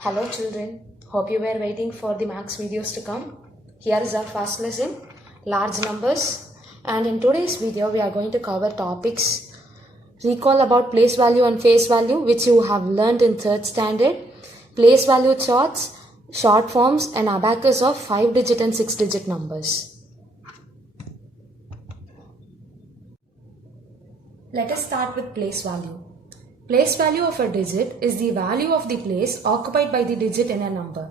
Hello children, hope you were waiting for the maths videos to come. Here is our first lesson, large numbers. And in today's video, we are going to cover topics. Recall about place value and face value, which you have learned in 3rd standard. Place value charts, short forms and abacus of 5-digit and 6-digit numbers. Let us start with place value. Place value of a digit is the value of the place occupied by the digit in a number.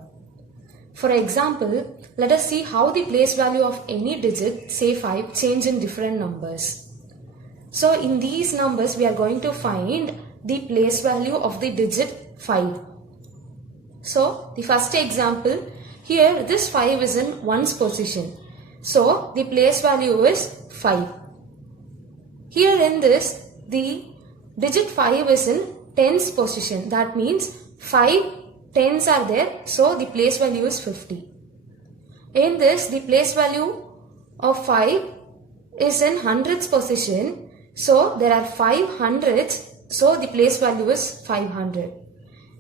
For example, let us see how the place value of any digit, say 5, change in different numbers. So in these numbers, we are going to find the place value of the digit 5. So the first example, here this 5 is in 1's position. So the place value is 5. Here in this, the digit 5 is in 10's position. That means 5 10's are there. So the place value is 50. In this, the place value of 5 is in 100's position. So there are 5 hundreds. So the place value is 500.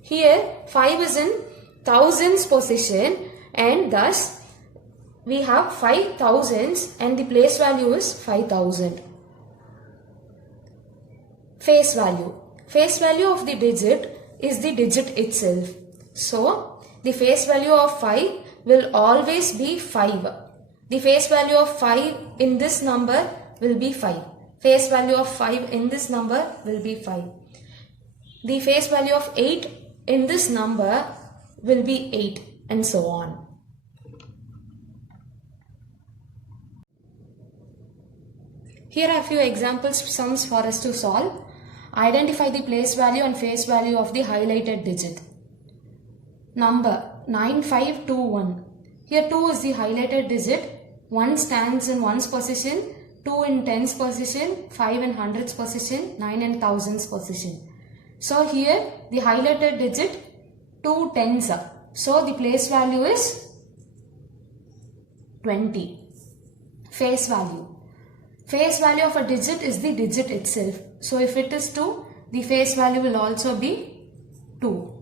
Here 5 is in 1000's position and thus we have 5 thousands and the place value is 5000. Face value. Face value of the digit is the digit itself. So, the face value of 5 will always be 5. The face value of 5 in this number will be 5. Face value of 5 in this number will be 5. The face value of 8 in this number will be 8 and so on. Here are a few examples sums for us to solve. Identify the place value and face value of the highlighted digit. Number 9521. Here 2 is the highlighted digit. 1 stands in 1's position, 2 in 10's position, 5 in 100's position, 9 in 1000's position. So here the highlighted digit 2 10's. So the place value is 20. Face value. Face value of a digit is the digit itself. So if it is 2, the face value will also be 2.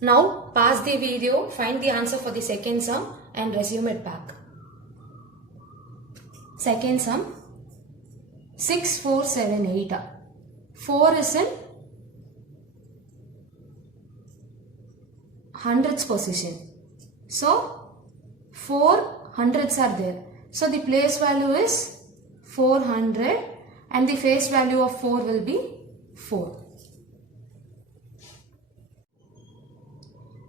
Now pause the video, find the answer for the second sum and resume it back. Second sum 6478. 4 is in 100's position. So 4 hundreds are there. So the place value is 400 and the face value of 4 will be 4.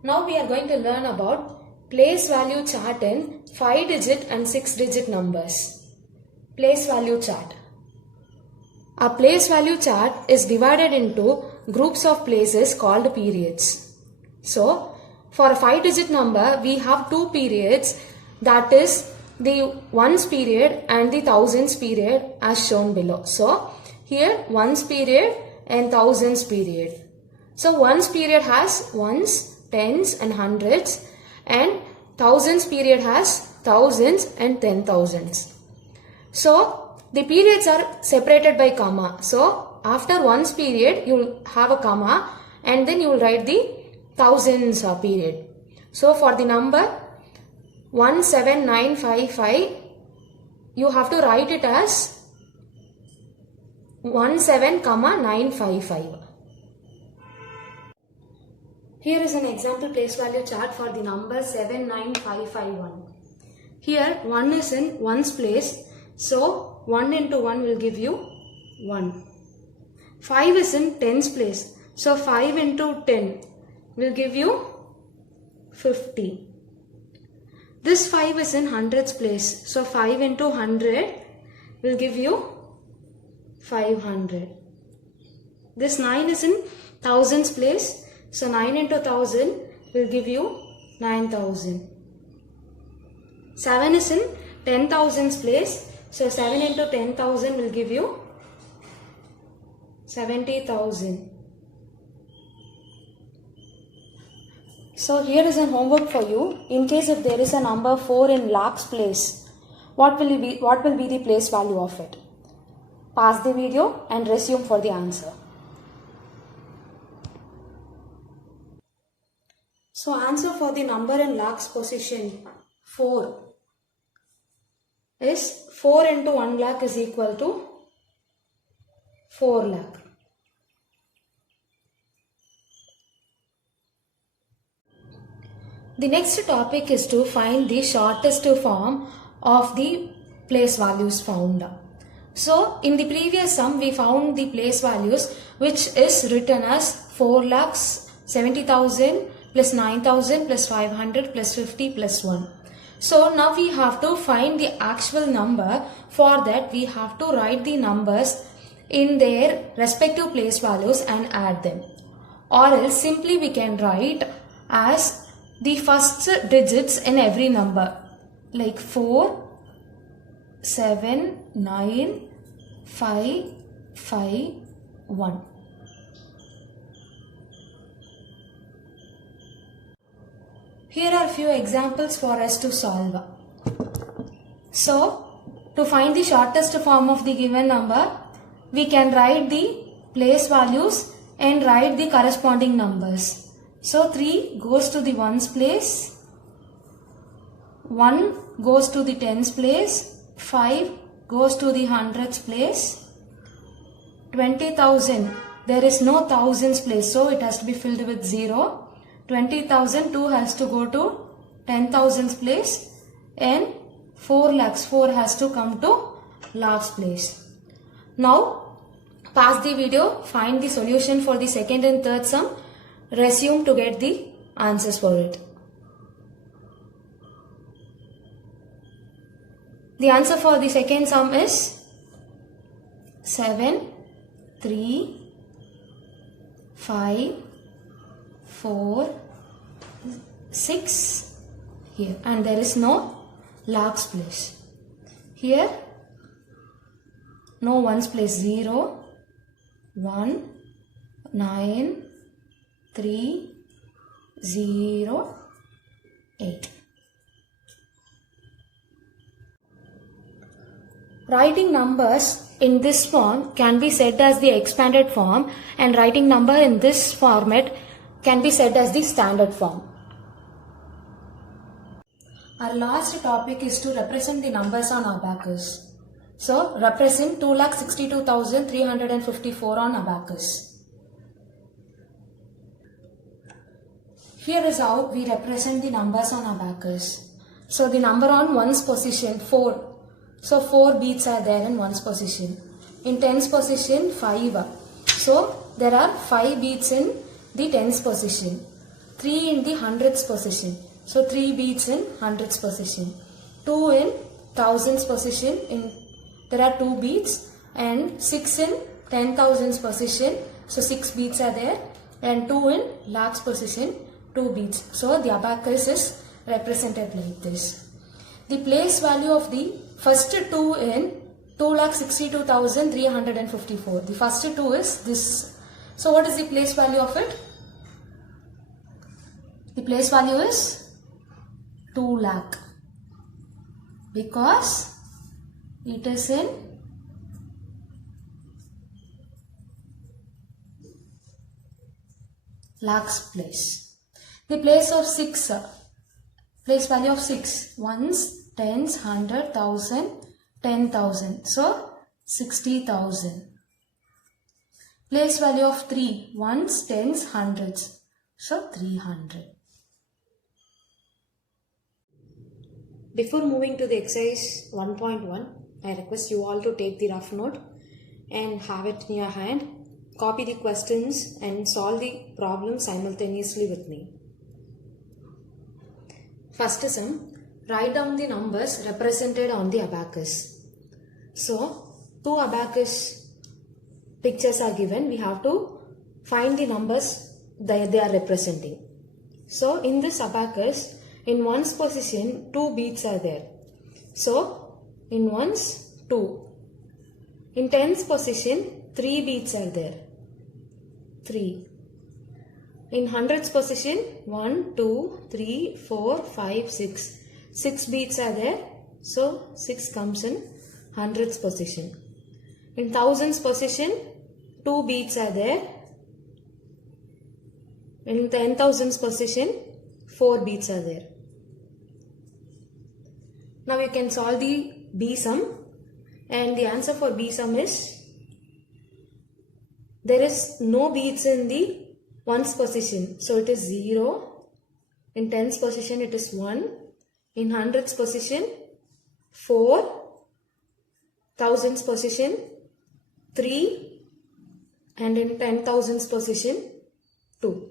Now we are going to learn about place value chart in 5-digit and 6-digit numbers. Place value chart. A place value chart is divided into groups of places called periods. So for a 5-digit number, we have 2 periods, that is the 1's period and the 1000's period as shown below. So here 1's period and 1000's period. So 1's period has 1's, 10's and 100's and 1000's period has 1000's and 10,000's. So the periods are separated by comma. So after 1's period you will have a comma and then you will write the 1000's period. So for the number 17955, you have to write it as 17,955. Here is an example place value chart for the number 79551. Here 1 is in 1's place, so 1 into 1 will give you 1. 5 is in 10's place, so 5 into 10 will give you 50. This 5 is in 100's place. So 5 into 100 will give you 500. This 9 is in 1000's place. So 9 into 1000 will give you 9000. 7 is in 10,000's place. So 7 into 10,000 will give you 70,000. So here is a homework for you. In case if there is a number 4 in lakhs place, what will be the place value of it? Pause the video and resume for the answer. So answer for the number in lakhs position 4 is 4 into 1 lakh is equal to 4 lakh. The next topic is to find the shortest form of the place values found. So in the previous sum we found the place values which is written as 4 lakhs 70,000 plus 9,000 plus 500 plus 50 plus 1. So now we have to find the actual number. For that we have to write the numbers in their respective place values and add them. Or else simply we can write as the first digits in every number, like 4, 7, 9, 5, 5, 1. Here are few examples for us to solve. So, to find the shortest form of the given number, we can write the place values and write the corresponding numbers. So 3 goes to the ones place, 1 goes to the tens place, 5 goes to the hundreds place, 20,000, there is no thousands place, so it has to be filled with 0. 20,000, 2 has to go to 10,000s place, and 4 lakhs, 4 has to come to lakhs place. Now pause the video, find the solution for the second and third sum, resume to get the answers for it. The answer for the second sum is 7, 3, 5, 4, 6 here, and there is no lakhs place. Here no ones place, 0, 1, 9, 3, 0, 8. Writing numbers in this form can be said as the expanded form, and writing number in this format can be said as the standard form. Our last topic is to represent the numbers on abacus. So represent 2,62,354 on abacus. Here is how we represent the numbers on abacus. So the number on ones position 4. So 4 beats are there in ones position. In tens position 5. So there are 5 beats in the tens position. 3 in the hundreds position. So 3 beats in hundreds position. 2 in thousands position. There are 2 beats, and 6 in 10,000s position. So 6 beats are there, and 2 in lakhs position, 2 beats. So the abacus is represented like this. The place value of the first 2 in 2,62,354. The first 2 is this. So what is the place value of it? The place value is 2 lakh, because it is in lakhs place. The place of 6, place value of 6, ones, tens, 100, 1,000, 10,000. So 60,000. Place value of 3, ones, tens, hundreds. So 300. Before moving to the exercise 1.1, I request you all to take the rough note and have it in your hand. Copy the questions and solve the problem simultaneously with me. First sum, write down the numbers represented on the abacus. So, 2 abacus pictures are given. We have to find the numbers that they are representing. So, in this abacus, in ones position, 2 beats are there. So, in ones, 2. In tens position, 3 beats are there. 3. In hundreds position, 1, 2, 3, 4, 5, 6. 6 beats are there. So, 6 comes in hundreds position. In thousands position, 2 beats are there. In 10,000s position, 4 beads are there. Now you can solve the B sum, and the answer for B sum is there is no beads in the ones position. So it is 0. In tens position it is 1. In hundreds position 4. Thousands position 3. And in 10,000s position 2.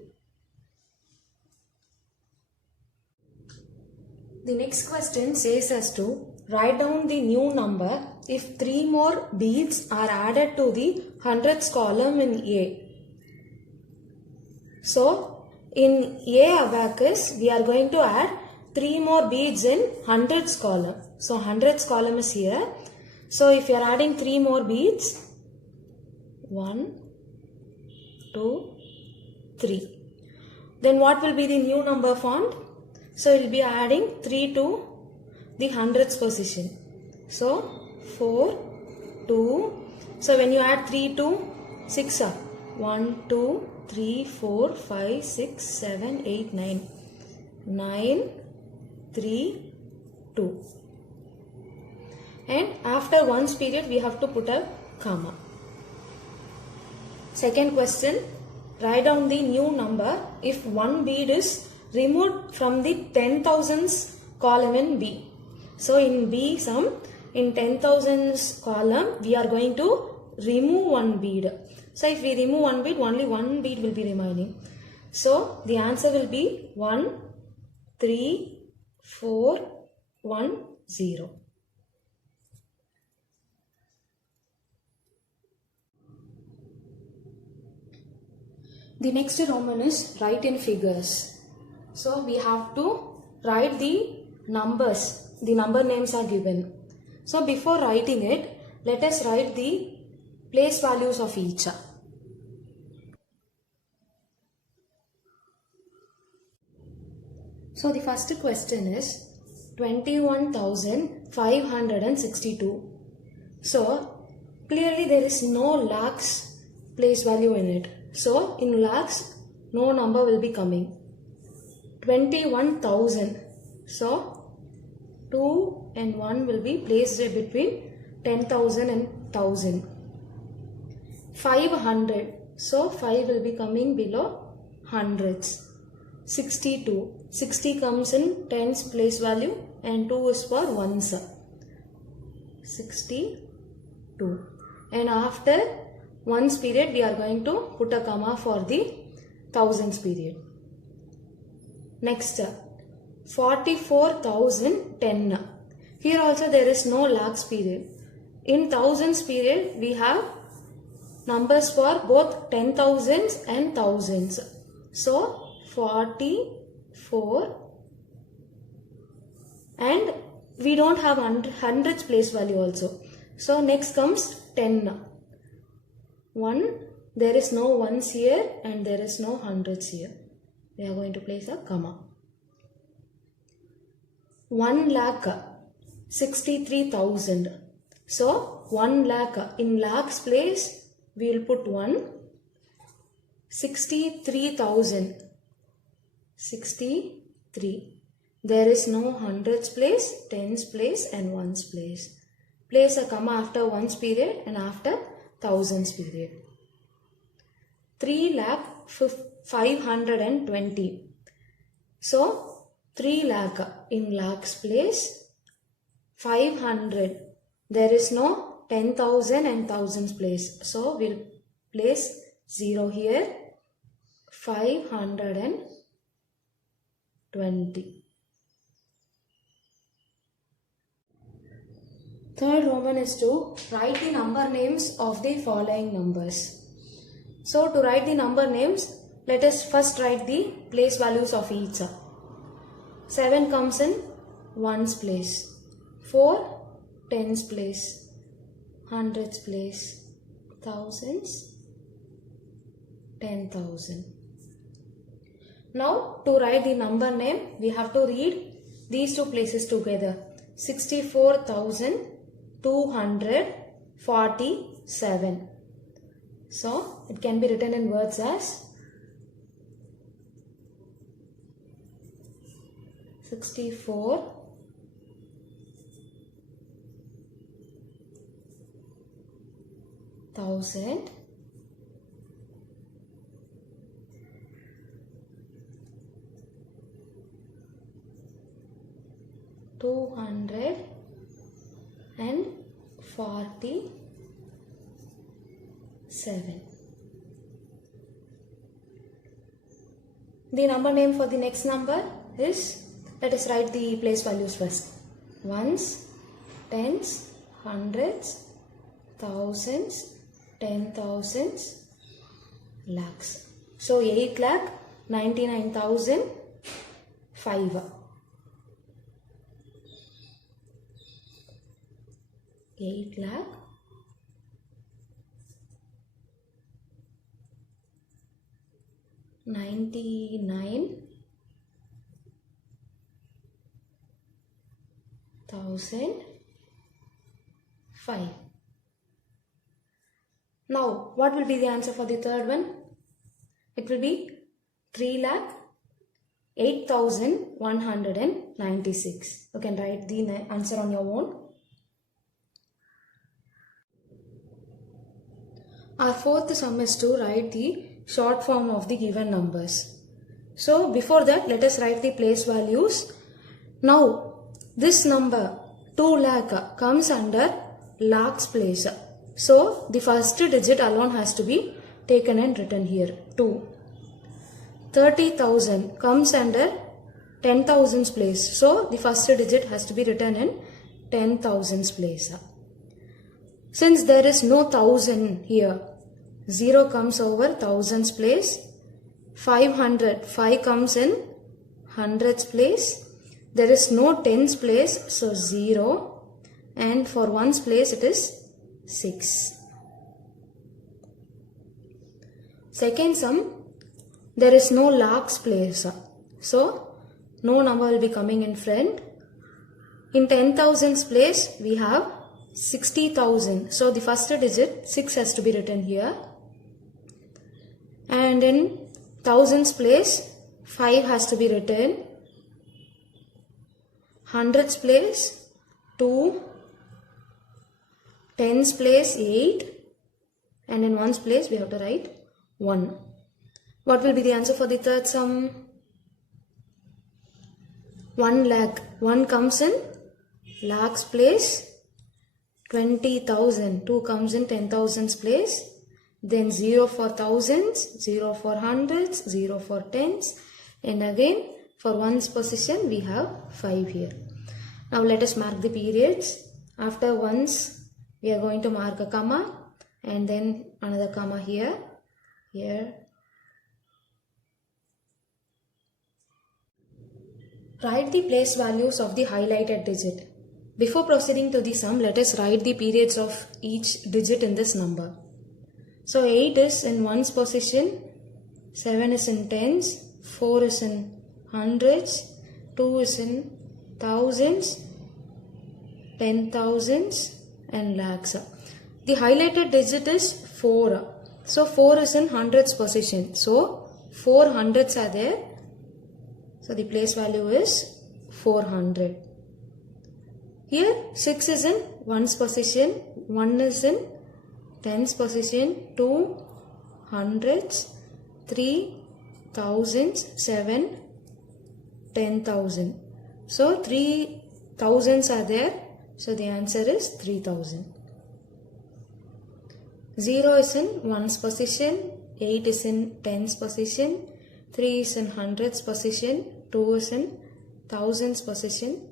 The next question says us to write down the new number if 3 more beads are added to the hundreds column in A. So in A abacus we are going to add 3 more beads in hundreds column. So hundreds column is here. So if you are adding 3 more beads, 1, 2, 3. Then what will be the new number found? So we will be adding 3 to the hundreds position. So 4, 2. So when you add 3 to 6, 1, 2, 3, 4, 5, 6, 7, 8, 9. 9, 3, 2. And after ones period we have to put a comma. Second question, write down the new number if one bead is removed from the 10,000s column in B. So in B sum, in 10,000s column we are going to remove one bead. So if we remove one bead, only one bead will be remaining. So the answer will be 1, 3, 4, 1, 0. The next Roman is write in figures. So we have to write the numbers. The number names are given. So before writing it, let us write the place values of each. So the first question is 21,562. So clearly there is no lakhs place value in it. So in lakhs no number will be coming. 21,000. So 2 and 1 will be placed between 10,000 and 1,000. 500. So 5 will be coming below hundreds. 62. 60 comes in tens place value and 2 is for ones. 62. And after ones period we are going to put a comma for the thousands period. Next, 44,010. Here also there is no lakhs period. In thousands period we have numbers for both 10,000s and thousands. So 44, and we don't have hundreds place value also. So next comes 10. 1, there is no ones here and there is no hundreds here. We are going to place a comma. 1 lakh, 63,000. So 1 lakh, in lakhs place we will put 1. 63,000. 63. There is no hundreds place, tens place and ones place. Place a comma after ones period and after thousands period. 3,520,000. So 3 lakh in lakhs place. 500. There is no 10,000 and thousands place. So we'll place 0 here. 520. Third Roman is to write the number names of the following numbers. So to write the number names, let us first write the place values of each. 7 comes in ones place. 4 tens place. Hundreds place. Thousands. 10,000. Now to write the number name, we have to read these two places together. 64,247. So it can be written in words as 64,000 247. The number name for the next number is, let us write the place values first. Ones, tens, hundreds, thousands, 10,000s, lakhs. So 8,99,005. 8,99,005. Now, what will be the answer for the third one? It will be 3,08,196. You can write the answer on your own. Our fourth sum is to write the short form of the given numbers. So, before that, let us write the place values. Now, this number 2 lakh comes under lakhs place. So, the first digit alone has to be taken and written here, 2. 30,000 comes under 10,000s place. So, the first digit has to be written in 10,000s place. Since there is no 1000 here, 0 comes over thousands place. 500, 5 comes in hundreds place. There is no tens place, so 0. And for ones place it is 6. Second sum, there is no lakhs place. So, no number will be coming in front. In 10,000s place, we have 60,000. So, the first digit 6 has to be written here. And in thousands place, 5 has to be written. Hundreds place, 2. Tens place, 8. And in ones place, we have to write 1. What will be the answer for the third sum? 1 lakh. 1 comes in lakhs place. 20,000. 2 comes in 10,000s place. Then 0 for thousands, 0 for hundreds, 0 for tens. And again for ones position we have 5 here. Now let us mark the periods. After ones we are going to mark a comma and then another comma here. Write the place values of the highlighted digit. Before proceeding to the sum, let us write the periods of each digit in this number. So 8 is in ones position, 7 is in tens, 4 is in hundreds, 2 is in thousands, 10,000s and lakhs. The highlighted digit is 4. So 4 is in hundreds position. So 4 hundreds are there. So the place value is 400. Here 6 is in ones position, 1 is in tens position, 2 hundreds, 3 thousands, 7 10,000. So 3 thousands are there. So the answer is 3,000. 0 is in ones position, 8 is in tens position, 3 is in hundreds position, 2 is in thousands position,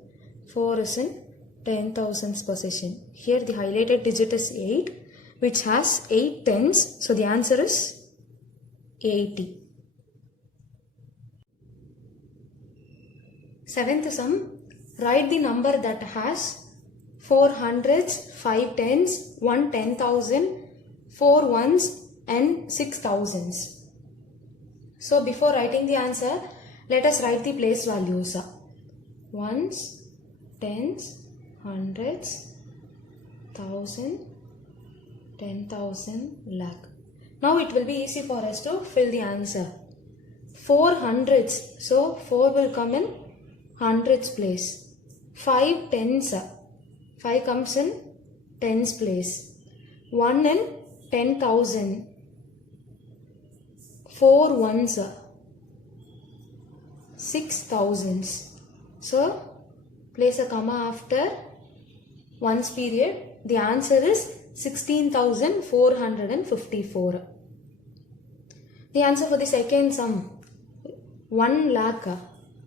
4 is in 10,000s position. Here the highlighted digit is 8, which has 8 tens. So the answer is 80. Seventh sum, write the number that has 4 hundreds, 5 tens, 1 10,000, 4 ones and 6 thousands. So before writing the answer, let us write the place values. Ones, tens, hundreds, 1,000, 10,000, lakh. Now it will be easy for us to fill the answer. 4 hundreds, so 4 will come in hundreds place. 5 tens. 5 comes in tens place. 1 in 10,000. 4 ones. 6 thousands. So place a comma after ones period. The answer is 16,454. The answer for the second sum, 1 lakh.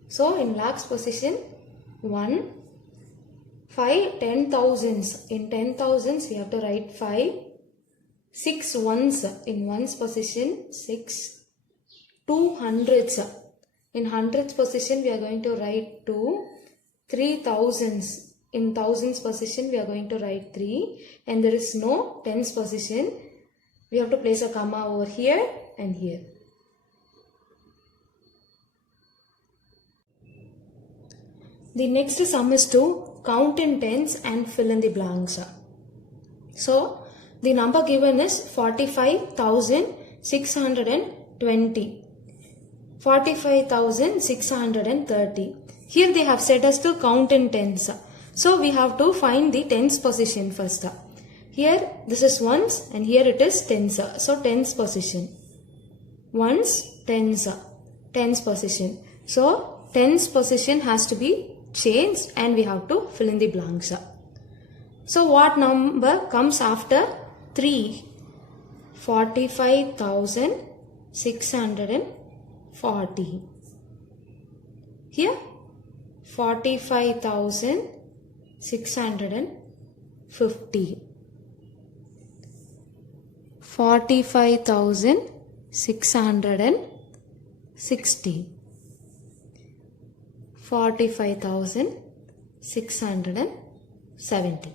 So in lakhs position, 1, 5, 10,000s. In 10,000s we have to write 5, 6 ones. In ones position, 6, 2 hundreds. In hundreds position we are going to write 2, 3 thousands. In thousands position we are going to write 3, and there is no tens position. We have to place a comma over here and here. The next sum is to count in tens and fill in the blanks. So the number given is 45,620. 45,630. Here they have said us to count in tens. So we have to find the tens position first. Here this is ones and here it is tens. So tens position. Ones, tens. Tens position. So tens position has to be changed and we have to fill in the blanks. So what number comes after 3? 45,640. Here 45,650. 45,660. 45,670.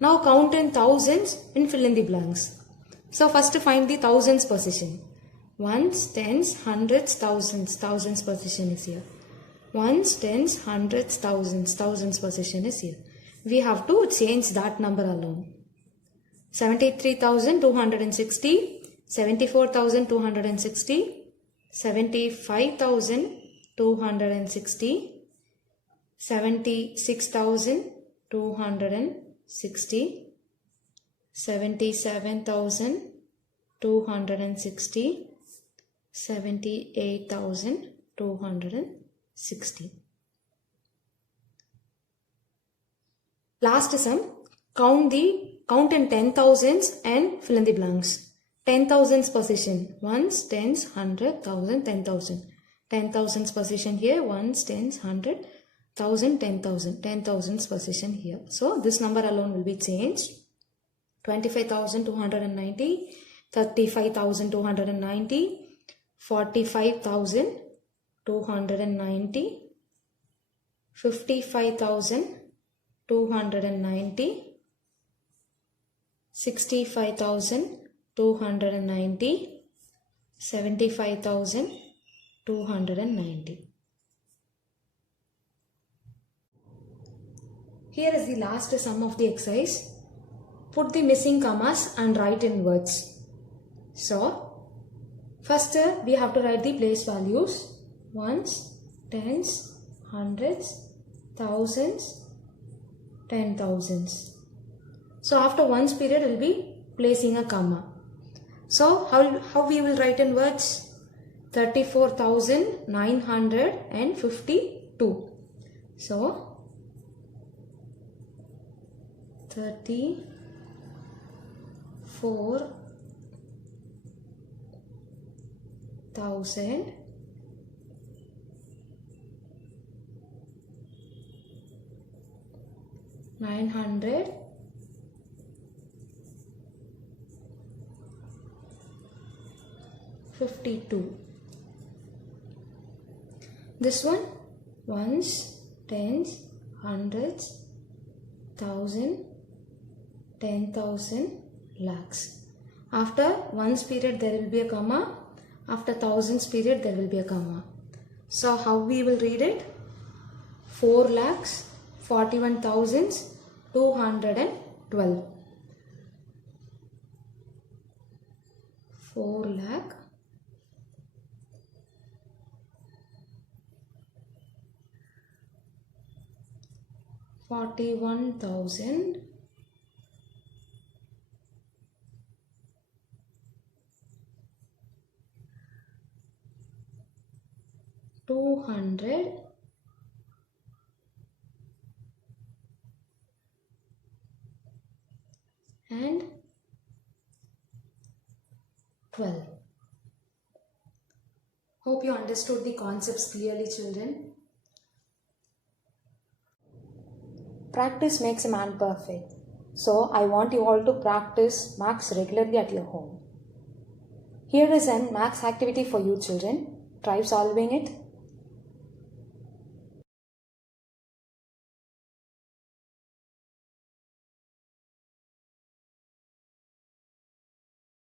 Now count in thousands and fill in the blanks. So first find the thousands position. Ones, tens, hundreds, thousands. Thousands position is here. Ones, tens, hundreds, thousands. Thousands position is here. We have to change that number alone. 73,260, 74,260, 75,260, 76,260, 77,260, 78,260. Last sum, count in 10,000s and fill in the blanks. 10,000s position, ones, tens, 100, 1,000, 10,000. 10,000s position here, ones, tens, 100, 1,000, 10,000. 10,000s position here. So this number alone will be changed. 25,290, 35,290, 45,290, 55,290, 65,290, 75,290. Here is the last sum of the exercise. Put the missing commas and write in words. So, first we have to write the place values. Ones, tens, hundreds, thousands, 10,000s. So after ones period we will be placing a comma. So how we will write in words? 34,952. So 34,000 952. This one, ones, tens, hundreds, 1,000, 10,000, lakhs. After ones period there will be a comma. After thousands period there will be a comma. So how we will read it? 4,41,212. 4 lakh 41,200 and 12. Hope you understood the concepts clearly, children. Practice makes a man perfect. So I want you all to practice maths regularly at your home. Here is an maths activity for you children. Try solving it.